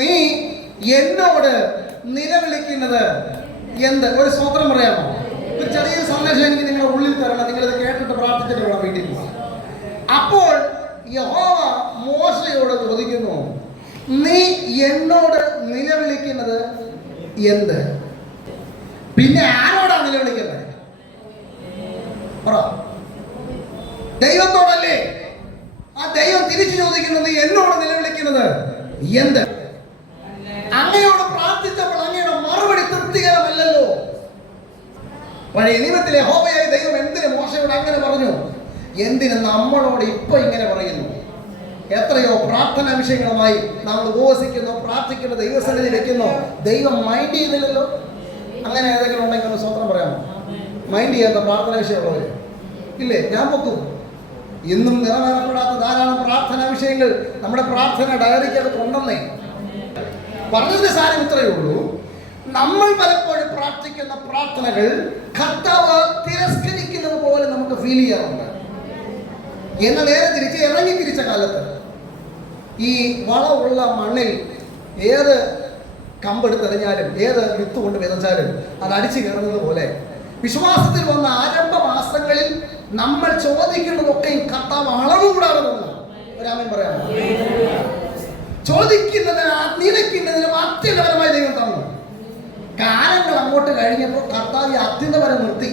നീ എന്നോട് നിലവിളിക്കുന്നത് എന്ത്? ഒരു സ്വതന്ത്രം പറയാമോ? ഒരു ചെറിയൊരു സന്ദേശം എനിക്ക് നിങ്ങളുടെ ഉള്ളിൽ തരണം. നിങ്ങളിത് കേട്ടിട്ട് പ്രാർത്ഥിച്ചിട്ട് വേണം വീട്ടിൽ പോകാൻ. അപ്പോൾ യഹോവ മോശയോട് ചോദിക്കുന്നു, നീ എന്നോട് നിലവിളിക്കുന്നത് എന്ത്? പിന്നെ ആരോടാ നിലവിളിക്കുന്നത്? ദൈവത്തോടല്ലേ? ആ ദൈവം തിരിച്ചു ചോദിക്കുന്നത് എന്നോട് നിലവിളിക്കുന്നത് എന്ത്? അങ്ങയോട് പ്രാർത്ഥിച്ചപ്പോൾ അങ്ങയുടെ മറുപടി തൃപ്തികരമല്ലല്ലോ. പഴയ നിയമത്തിലെ യഹോവയായ ദൈവം എന്തിന് മോശയോട് അങ്ങനെ പറഞ്ഞു? എന്തിന് നമ്മളോട് ഇപ്പൊ ഇങ്ങനെ പറയുന്നു? എത്രയോ പ്രാർത്ഥനാ വിഷയങ്ങളുമായി നമ്മൾ ഉപവസിക്കുന്നു, പ്രാർത്ഥിക്കുന്നു, ദൈവസന്നിധി വെക്കുന്നു, ദൈവം മൈൻഡ് ചെയ്യുന്നില്ലല്ലോ. അങ്ങനെ ഏതെങ്കിലും ഉണ്ടെങ്കിൽ ഒന്ന് സ്വന്തം പറയാമോ? മൈൻഡ് ചെയ്യാത്ത പ്രാർത്ഥനാ വിഷയമുള്ളവർ ഇല്ലേ? ഞാൻ പൊക്കും. ഇന്നും നിറവേറപ്പെടാത്ത ധാരാളം പ്രാർത്ഥനാ വിഷയങ്ങൾ നമ്മുടെ പ്രാർത്ഥന ഡയറിക്കകത്ത് ഉണ്ടെന്നേ. പറഞ്ഞതിന്റെ സാരം ഇത്രയേ ഉള്ളൂ. നമ്മൾ പലപ്പോഴും പ്രാർത്ഥിക്കുന്ന പ്രാർത്ഥനകൾ കർത്താവ് തിരസ്കരിക്കുന്നത് പോലെ നമുക്ക് ഫീൽ ചെയ്യാറുണ്ട്. എന്നാൽ നേരെ തിരിച്ച് ഇറങ്ങി തിരിച്ച കാലത്ത് ഈ വളമുള്ള മണ്ണിൽ ഏത് കമ്പെടുത്തെറിഞ്ഞാലും ഏത് വിത്ത് കൊണ്ട് വിതച്ചാലും അത് അടിച്ചു കയറുന്നത് പോലെ വിശ്വാസത്തിൽ വന്ന ആരംഭ മാസങ്ങളിൽ നമ്മൾ ചോദിക്കുന്നതൊക്കെയും കർത്താവ് അളവ് കൂടാതെ തന്നു. ഒരാമൻ പറയാമോ? ചോദിക്കുന്നതിന് നിലയ്ക്കുന്നതിന് അത്യന്തപരമായി ദൈവം തന്നു. കാലങ്ങൾ അങ്ങോട്ട് കഴിഞ്ഞപ്പോൾ കർത്താവ് അത്യന്തപരം നിർത്തി.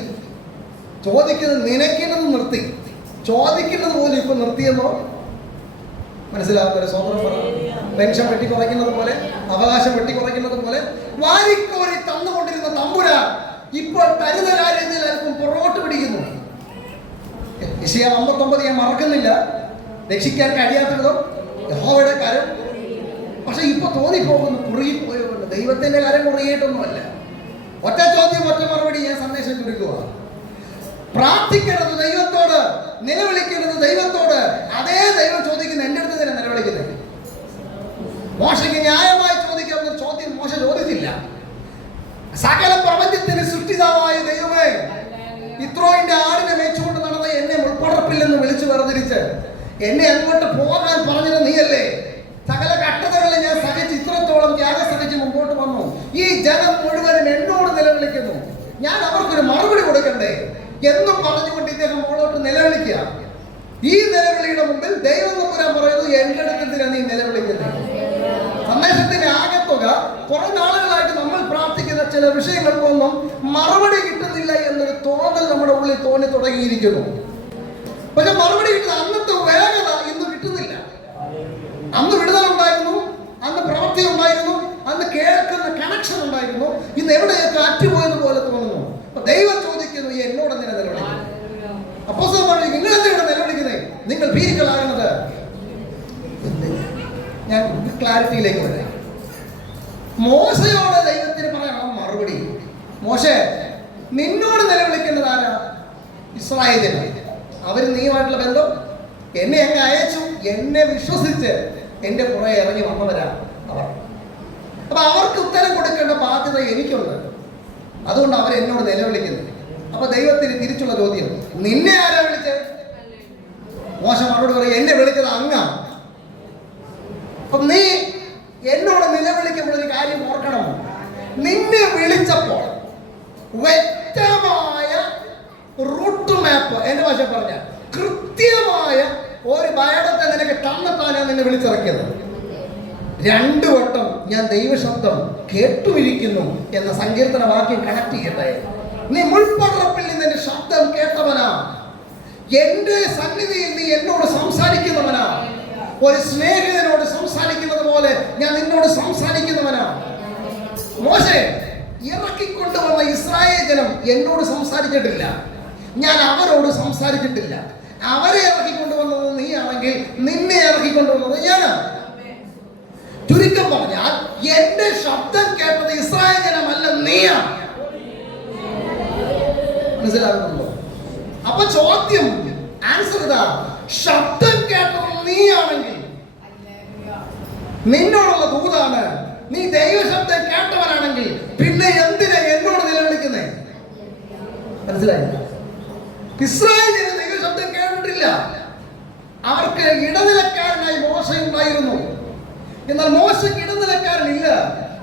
ചോദിക്കുന്നത് നിലയ്ക്കുന്നത് നിർത്തി. ചോദിക്കുന്നത് പോലും ഇപ്പൊ നിർത്തിയെന്നോ? മനസ്സിലാകുന്ന ഒരു സ്വതന്ത്രം പറ. പെൻഷൻ വെട്ടിക്കുറയ്ക്കുന്നത് പോലെ, അവകാശം വെട്ടിക്കുറയ്ക്കുന്നത് പോലെ വാരിക്കോരി തന്നുകൊണ്ടിരുന്ന തമ്പുരാൻ ഇപ്പോൾ കരുതലാര്യത്തിൽ അല്പം പുറകോട്ട് പിടിക്കുന്നു. യെശയ്യാ 59 ഞാൻ മറക്കുന്നില്ല. രക്ഷിക്കാൻ കഴിയാത്തതോ യഹോവയുടെ കരം. പക്ഷെ ഇപ്പൊ തോന്നിപ്പോകുന്നു കുറുകിപ്പോയതുകൊണ്ട്. ദൈവത്തിന്റെ കരം കുറുകിയിട്ടൊന്നുമല്ല. ഒറ്റ ചോദ്യം, ഒറ്റ മറുപടി. ഞാൻ സന്ദേശം ചുരുക്കുക. പ്രാർത്ഥിക്കുന്നത് ദൈവത്തോട്, നിലവിളിക്കുന്നത് ദൈവത്തോട്. അതേ ദൈവം ചോദിക്കുന്ന എന്റെ അടുത്ത് തന്നെ നിലവിളിക്കുന്നത്. മോശയ്ക്ക് ന്യായമായി ചോദിക്കാവുന്ന ചോദ്യം മോശ ചോദിച്ചില്ല. സകല പ്രപഞ്ചത്തിന് സൃഷ്ടിതാവായ ദൈവമേ, ഇത്രോയിന്റെ ആടിനെ മേച്ചുകൊണ്ട് നടന്ന എന്നെ മുൾപ്പടർപ്പില്ലെന്ന് വിളിച്ചു വേർതിരിച്ച് എന്നെ അങ്ങോട്ട് പോകാൻ പറഞ്ഞത് നീയല്ലേ? സകല കഷ്ടതകളെ ഞാൻ സഹിച്ച് ഇത്രത്തോളം ത്യാഗം സഹിച്ച് മുമ്പോട്ട് വന്നു. ഈ ജനം മുഴുവനും എന്നോട് നിലവിളിക്കുന്നു. ഞാൻ അവർക്കൊരു മറുപടി കൊടുക്കണ്ടേ എന്നും പറഞ്ഞുകൊണ്ട് ഇദ്ദേഹം മുകളോട്ട് നിലവിളിക്കുക. ഈ നിലവിളിയുടെ മുമ്പിൽ ദൈവം തമ്പുരാൻ പറയുന്നു, എന്റെ അടുത്ത് നീ നിലവിളിക്കുന്നത്. സന്ദേശത്തിന്റെ ആകത്തുക കുറെ നാളുകളായിട്ട് നമ്മൾ പ്രാർത്ഥിക്കുന്ന ചില വിഷയങ്ങൾക്കൊന്നും മറുപടി കിട്ടുന്നില്ല എന്നൊരു തോന്നൽ നമ്മുടെ ഉള്ളിൽ തോന്നി തുടങ്ങിയിരിക്കുന്നു. പക്ഷെ മറുപടി കിട്ടുന്ന അന്നത്തെ വേഗത ഇന്ന് കിട്ടുന്നില്ല. അന്ന് വിടുതലുണ്ടായിരുന്നു, അന്ന് പ്രവൃത്തി ഉണ്ടായിരുന്നു, അന്ന് കേൾക്കുന്ന കണക്ഷൻ ഉണ്ടായിരുന്നു. ഇന്ന് എവിടെയൊക്കെ അറ്റുപോയത് പോലെ തോന്നുന്നു. അപ്പൊ ദൈവം ചോദിക്കുന്നു, എന്നോട് എന്തിനാ നിലവിളിക്കുന്നത്? അപ്പോസ്തലൻ പറഞ്ഞു, നിങ്ങൾ എന്തിനാണ് നിലവിളിക്കുന്നത്? നിങ്ങൾ ഭീരുക്കളാകുന്നത്. ഞാൻ ക്ലാരിറ്റിയിലേക്ക് വരാം. മോശയോട് ദൈവത്തിന് പറയണം മറുപടി. മോശേ, നിന്നോട് നിലവിളിക്കുന്നത് ആരാ? ഇസ്രായേലിന്. അവര് നീയുമായിട്ടുള്ള ബന്ധം. എന്നെ അങ്ങ് അയച്ചു, എന്നെ വിശ്വസിച്ച് എന്റെ പുറകെ ഇറങ്ങി വന്നവരാ അവർ. അപ്പൊ അവർക്ക് ഉത്തരം കൊടുക്കേണ്ട ബാധ്യത എനിക്കുണ്ട്. അതുകൊണ്ട് അവരെന്നോട് നിലവിളിക്കുന്നു. അപ്പൊ ദൈവത്തിന് തിരിച്ചുള്ള ചോദ്യം, നിന്നെ ആരാ വിളിച്ചത്? മോശം മറുപടി പറയും, എന്നെ വിളിച്ചത് അങ്ങാ. അപ്പൊ നീ എന്നോട് നിലവിളിക്കുമ്പോൾ ഒരു കാര്യം ഓർക്കണം. നിന്നെ വിളിച്ചപ്പോൾ വ്യക്തമായ റൂട്ട് മാപ്പ്, എന്റെ ഭാഷ പറഞ്ഞ കൃത്യമായ ഒരു ബയോഡത്തെ നിനക്ക് തന്നെത്താനാ നിന്നെ വിളിച്ചിറക്കിയത്. 2 വട്ടം ഞാൻ ദൈവശബ്ദം കേട്ടുമിരിക്കുന്നു എന്ന സങ്കീർത്തന വാക്യം കണക്ട് ചെയ്യട്ടെ. നീ മുൾപ്പടർപ്പിൽ നിന്ന് എന്റെ ശബ്ദം കേട്ടവനാ. എന്റെ സന്നിധിയിൽ നീ എന്നോട് സംസാരിക്കുന്നവനാ. ഒരു സ്നേഹിതനോട് സംസാരിക്കുന്നത് പോലെ ഞാൻ നിന്നോട് സംസാരിക്കുന്നവനാ. മോശേ, ഇറക്കിക്കൊണ്ടുവന്ന ഇസ്രായേൽ ജനം എന്നോട് സംസാരിച്ചിട്ടില്ല. ഞാൻ അവരോട് സംസാരിച്ചിട്ടില്ല. അവരെ ഇറക്കിക്കൊണ്ടുവന്നത് നീയാണെങ്കിൽ നിന്നെ ഇറക്കിക്കൊണ്ടുവന്നത് ഞാനാ. ചുരുക്കം പറഞ്ഞാൽ എന്റെ ശബ്ദം കേട്ടത് ഇസ്രായേൽ ജനമല്ല, നീയാണ്. മനസ്സിലാകുന്നുണ്ടോ? അപ്പൊ ചോദ്യം, ആൻസർ ഇതാ. ശബ്ദം കേട്ടത് നീയാണെങ്കിൽ നിന്നോടുള്ള ദൂതാണ്. നീ ദൈവശബ്ദം കേട്ടവനാണെങ്കിൽ പിന്നെ എന്തിനാ എന്നോട് നിലവിളിക്കുന്നേ? മനസ്സിലായില്ല? ഇസ്രായേലിന് ദൈവശബ്ദം കേട്ടിട്ടില്ല. അവർക്ക് ഇടനിലക്കാരനായി മോശ ഉണ്ടായിരുന്നു. എന്നാൽ മോശയ്ക്ക് ഇടനിലക്കാരൻ ഇടനിലക്കാരനില്ല.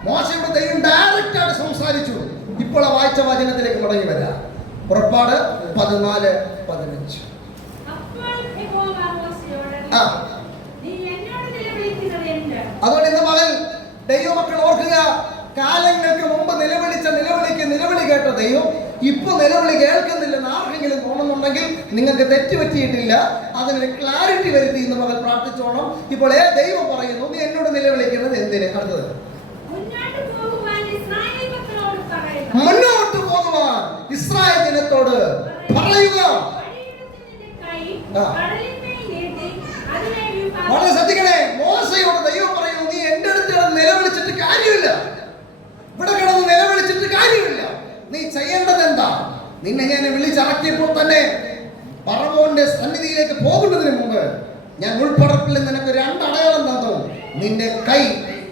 മോശയോട് ദൈവം ഡയറക്റ്റ് ആയിട്ട് സംസാരിച്ചു. ഇപ്പോൾ ആ വായിച്ച വചനത്തിലേക്ക് മടങ്ങി വരാം. പുറപ്പാട് 14:15. അതുകൊണ്ട് ഇന്ന് മകൻ ദൈവമക്കൾ ഓർക്കുക, കാലങ്ങൾക്ക് മുമ്പ് നിലവിളി കേട്ട ദൈവം ഇപ്പൊ നിലവിളി കേൾക്കുന്നില്ലെന്ന് ആർക്കെങ്കിലും തോന്നുന്നുണ്ടെങ്കിൽ നിങ്ങൾക്ക് തെറ്റുപറ്റിയിട്ടില്ല. അതിനൊരു ക്ലാരിറ്റി വരുത്തി ഇന്ന് മകൻ പ്രാർത്ഥിച്ചോണം. ഇപ്പോൾ ദൈവം പറയുന്നു, നീ എന്നോട് നിലവിളിക്കുന്നത് എന്തിന്? അടുത്തത്, മുന്നോട്ട് പോകുവാൻ ഇസ്രായേൽ ജനത്തോട് പറയുക. വളരെ ശ്രദ്ധിക്കണേ, മോശയോട് ദൈവം പറയുന്നു, നീ എന്റെ അടുത്ത് നിലവിളിച്ചിട്ട് കാര്യമില്ല, ഇവിടെ കിടന്ന് നിലവിളിച്ചിട്ട് കാര്യമില്ല. നീ ചെയ്യേണ്ടത് എന്താ? നിന്നെ ഞാൻ വിളിച്ചിറക്കിയപ്പോൾ തന്നെ ഫറവോന്റെ സന്നിധിയിലേക്ക് പോകുന്നതിന് മുമ്പ് ഞാൻ ഉൾപ്പടപ്പിൽ നിനക്ക് 2 അടയാളം തന്നു. നിന്റെ കൈ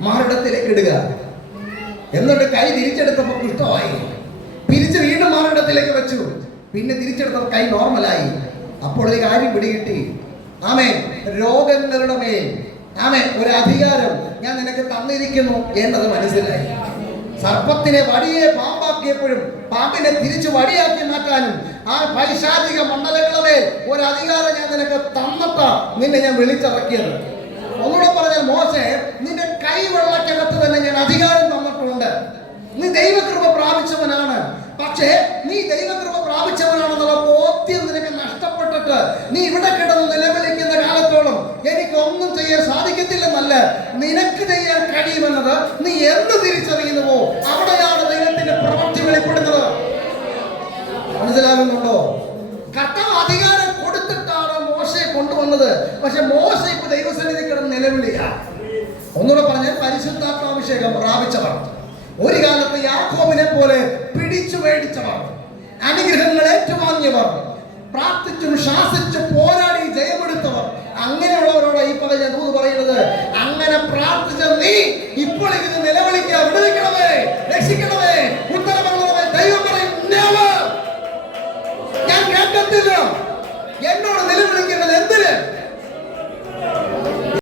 മാറിടത്തിലേക്ക് ഇടുക. എന്നിട്ട് കൈ തിരിച്ചെടുത്തപ്പോൾ കുഷ്ഠമായി. തിരിച്ച് വീണ്ടും മാറിടത്തിലേക്ക് വെച്ചു. പിന്നെ തിരിച്ചെടുത്തപ്പോൾ കൈ നോർമലായി. അപ്പോൾ ഒരു കാര്യം പിടികിട്ടി. ആമേൻ. രോഗങ്ങളുടെ മേൽ ആമേൻ ഒരു അധികാരം ഞാൻ നിനക്ക് തന്നിരിക്കുന്നു എന്നത് മനസ്സിലായി. സർപ്പത്തിനെ വടിയെ പാമ്പാക്കിയപ്പോഴും പാമ്പിനെ തിരിച്ചു വടിയാക്കി മാറ്റാനും ആ പൈശാചിക മണ്ഡലങ്ങളെ ഒരു അധികാരം ഞാൻ നിനക്ക് തന്നിട്ടാ നിന്നെ ഞാൻ വിളിച്ചിറക്കിയത്. ഒന്നുകൂടെ പറഞ്ഞാൽ, മോശേ, നിന്റെ കൈവെള്ളക്കകത്ത് തന്നെ ഞാൻ അധികാരം തന്നിട്ടുണ്ട്. നീ ദൈവകൃപ പ്രാപിച്ചവനാണ്. പക്ഷേ നീ ദൈവകൃപ പ്രാപിച്ചവനാണെന്നുള്ള ബോധ്യം നിനക്ക് നഷ്ടപ്പെട്ടിട്ട് നീ ഇവിടെ കിടന്ന് നിലവിളിക്കുന്ന കാലത്തോളം എനിക്കൊന്നും ചെയ്യാൻ സാധിക്കത്തില്ലെന്നല്ല, നിനക്ക് ചെയ്യാൻ കഴിയുമെന്നത് നീ എന്ത് തിരിച്ചറിയുന്നുവോ അവിടെയാണ് ദൈവത്തിന്റെ പ്രവൃത്തി വെളിപ്പെടുന്നത്. മനസ്സിലാകുന്നുണ്ടോ? കർത്താവ് അധികാരം കൊടുത്തിട്ടാണ് മോശയെ കൊണ്ടുവന്നത്. പക്ഷെ മോശ ഇപ്പൊ ദൈവസന്നിധി കിടന്ന് നിലവിളിയാ. ഒന്നുകൂടെ പറഞ്ഞാൽ, പരിശുദ്ധാത്മാഭിഷേകം പ്രാപിച്ചവർ, ഒരു കാലത്ത് യാക്കോബിനെ പോലെ പിടിച്ചു മേടിച്ചവർ, അനുഗ്രഹങ്ങൾ ഏറ്റുവാങ്ങിയവർ, പ്രാർത്ഥിച്ചും ശാസിച്ചും പോരാടി ജയമെടുത്തവർ, അങ്ങനെയുള്ളവരോട് ഈ പറഞ്ഞ ദൂത് പറയുന്നത്, അങ്ങനെ പ്രാർത്ഥിച്ച നീ ഇപ്പോൾ ഇതിന് നിലവിളിക്കുക, വിടുവിക്കണമേ, രക്ഷിക്കണമേ,